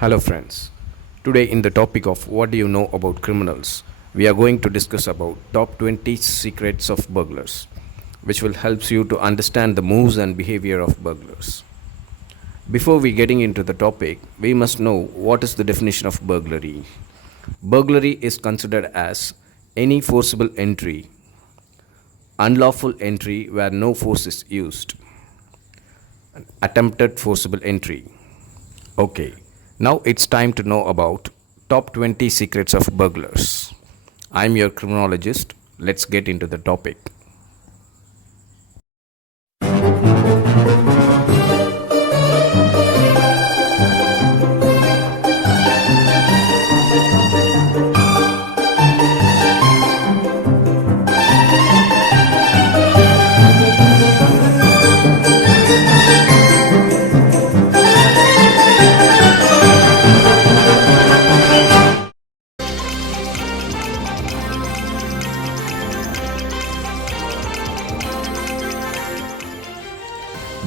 Hello friends. Today in the topic of what do you know about criminals, we are going to discuss about top 20 secrets of burglars, which will help you to understand the moves and behavior of burglars. Before we getting into the topic, we must know what is the definition of burglary. Burglary is considered as any forcible entry, unlawful entry where no force is used, attempted forcible entry. Okay, now it's time to know about top 20 secrets of burglars. I'm your criminologist. Let's get into the topic.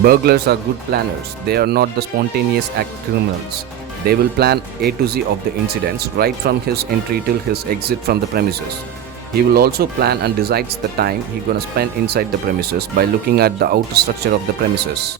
Burglars are good planners. They are not the spontaneous act criminals. They will plan A to Z of the incidents right from his entry till his exit from the premises. He will also plan and decides the time he's gonna spend inside the premises by looking at the outer structure of the premises.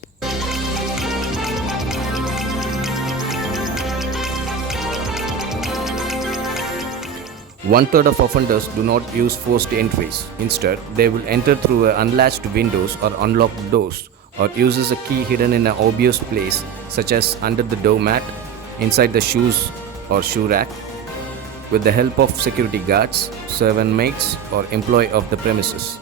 One-third of offenders do not use forced entries. Instead, they will enter through unlatched windows or unlocked doors, or uses a key hidden in an obvious place such as under the doormat, inside the shoes or shoe rack, with the help of security guards, servant maids or employee of the premises.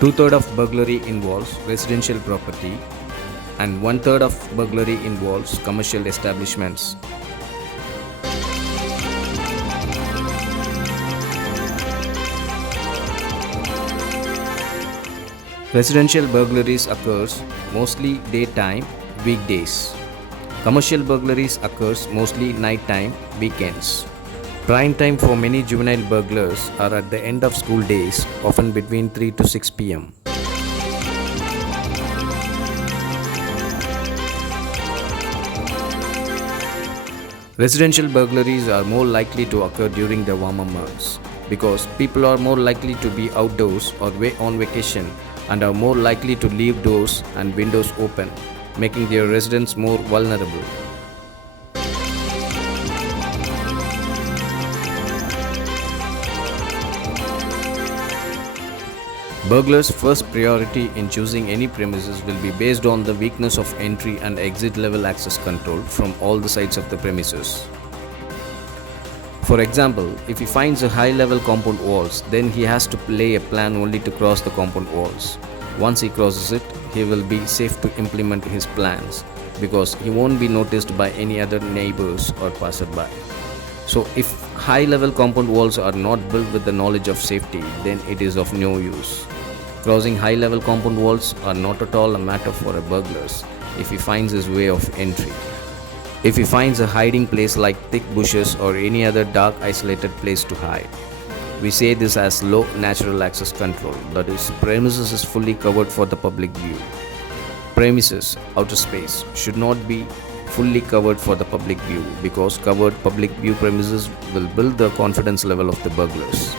Two-thirds of burglary involves residential property and one-third of burglary involves commercial establishments. Residential burglaries occurs mostly daytime, weekdays. Commercial burglaries occurs mostly nighttime, weekends. Prime time for many juvenile burglars are at the end of school days, often between 3 to 6 p.m. Residential burglaries are more likely to occur during the warmer months because people are more likely to be outdoors or on vacation and are more likely to leave doors and windows open, making their residents more vulnerable. Burglars' first priority in choosing any premises will be based on the weakness of entry and exit level access control from all the sides of the premises. For example, if he finds a high-level compound walls, then he has to lay a plan only to cross the compound walls. Once he crosses it, he will be safe to implement his plans because he won't be noticed by any other neighbors or passerby. So if high-level compound walls are not built with the knowledge of safety, then it is of no use. Crossing high-level compound walls are not at all a matter for a burglar if he finds his way of entry. If he finds a hiding place like thick bushes or any other dark isolated place to hide, we say this as low natural access control, that is, premises is fully covered for the public view. Premises, outer space, should not be fully covered for the public view because covered public view premises will build the confidence level of the burglars.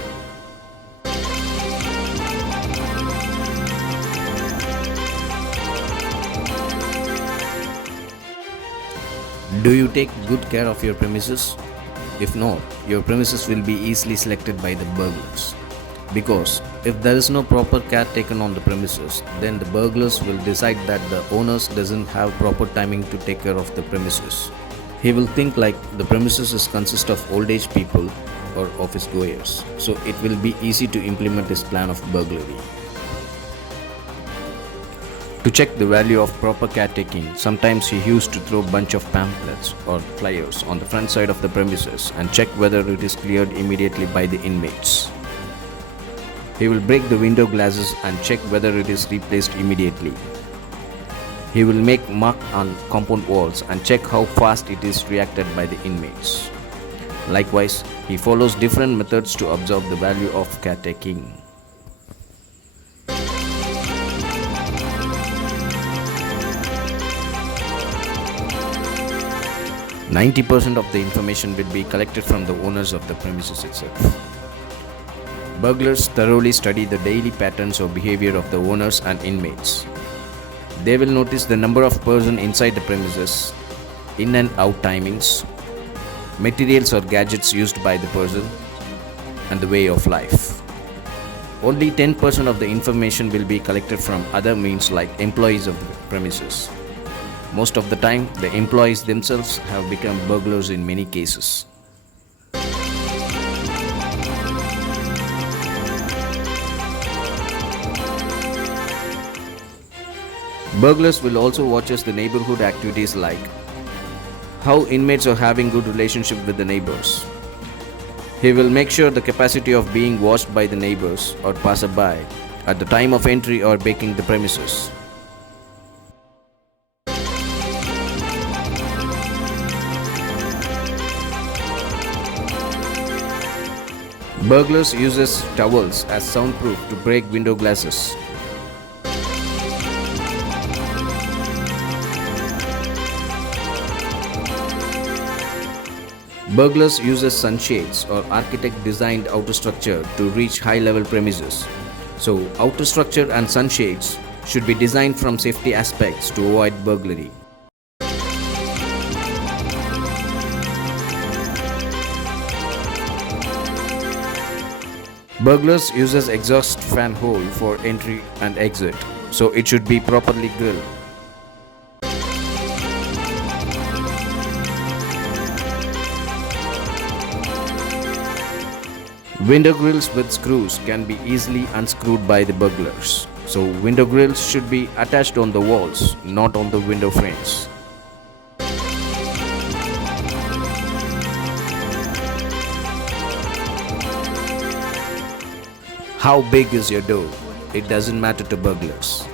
Do you take good care of your premises? If not, your premises will be easily selected by the burglars. Because if there is no proper care taken on the premises, then the burglars will decide that the owners doesn't have proper timing to take care of the premises. He will think like the premises consist of old age people or office goers, so it will be easy to implement his plan of burglary. To check the value of proper caretaking, sometimes he used to throw a bunch of pamphlets or flyers on the front side of the premises and check whether it is cleared immediately by the inmates. He will break the window glasses and check whether it is replaced immediately. He will make mark on compound walls and check how fast it is reacted by the inmates. Likewise, he follows different methods to observe the value of caretaking. 90% of the information will be collected from the owners of the premises itself. Burglars thoroughly study the daily patterns of behavior of the owners and inmates. They will notice the number of persons inside the premises, in and out timings, materials or gadgets used by the person, and the way of life. Only 10% of the information will be collected from other means like employees of the premises. Most of the time, the employees themselves have become burglars in many cases. Burglars will also watch the neighborhood activities like how inmates are having good relationship with the neighbors. He will make sure the capacity of being watched by the neighbors or passerby at the time of entry or breaking the premises. Burglars uses towels as soundproof to break window glasses. Burglars uses sunshades or architect-designed outer structure to reach high-level premises. So, outer structure and sunshades should be designed from safety aspects to avoid burglary. Burglars uses exhaust fan hole for entry and exit, so it should be properly grilled. Window grills with screws can be easily unscrewed by the burglars, so window grills should be attached on the walls, not on the window frames. How big is your door? It doesn't matter to burglars.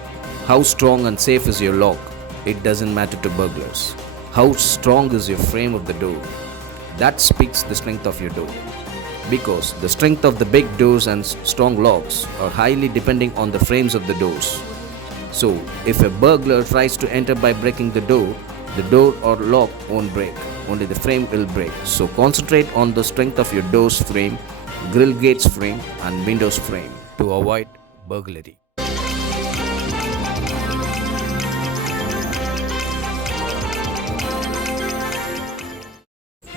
How strong and safe is your lock? It doesn't matter to burglars. How strong is your frame of the door? That speaks the strength of your door. Because the strength of the big doors and strong locks are highly depending on the frames of the doors. So, if a burglar tries to enter by breaking the door or lock won't break, only the frame will break. So, concentrate on the strength of your door's frame, grill gate's frame, and window's frame to avoid burglary.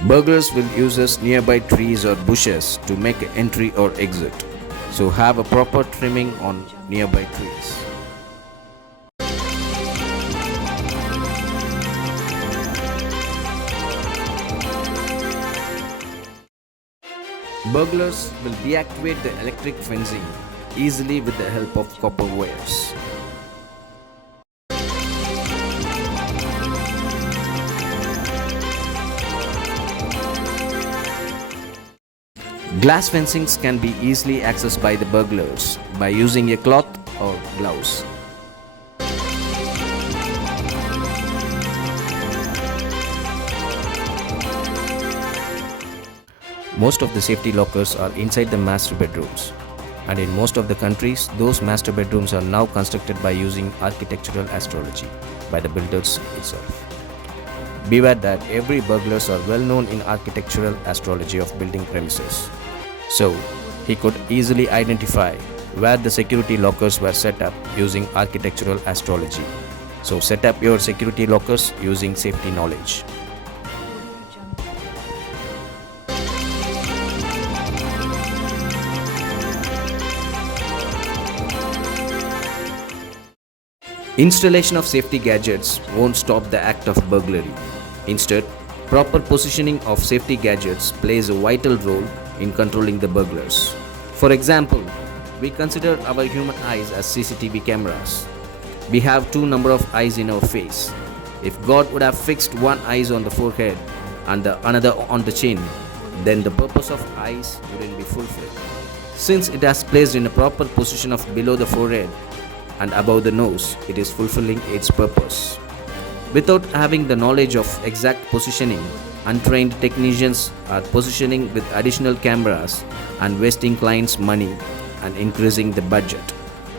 Burglars will use nearby trees or bushes to make an entry or exit, so have a proper trimming on nearby trees. Burglars will deactivate the electric fencing easily with the help of copper wires. Glass fencings can be easily accessed by the burglars by using a cloth or gloves. Most of the safety lockers are inside the master bedrooms, and in most of the countries, those master bedrooms are now constructed by using architectural astrology by the builders itself. Beware that every burglars are well known in architectural astrology of building premises. So, he could easily identify where the security lockers were set up using architectural astrology. So, set up your security lockers using safety knowledge. Installation of safety gadgets won't stop the act of burglary. Instead, proper positioning of safety gadgets plays a vital role in controlling the burglars. For example, we consider our human eyes as CCTV cameras. We have two number of eyes in our face. If God would have fixed one eye on the forehead and the another on the chin, then the purpose of eyes wouldn't be fulfilled. Since it has placed in a proper position of below the forehead and above the nose, it is fulfilling its purpose. Without having the knowledge of exact positioning, untrained technicians are positioning with additional cameras and wasting clients' money and increasing the budget.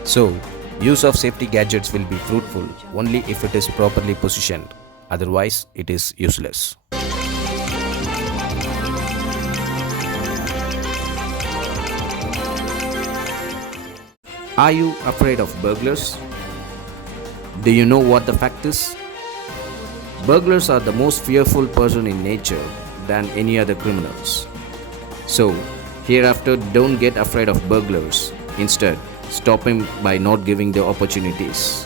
So, use of safety gadgets will be fruitful only if it is properly positioned. Otherwise, it is useless. Are you afraid of burglars? Do you know what the fact is? Burglars are the most fearful person in nature than any other criminals. So, hereafter don't get afraid of burglars. Instead, stop him by not giving the opportunities.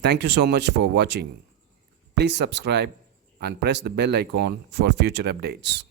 Thank you so much for watching. Please subscribe and press the bell icon for future updates.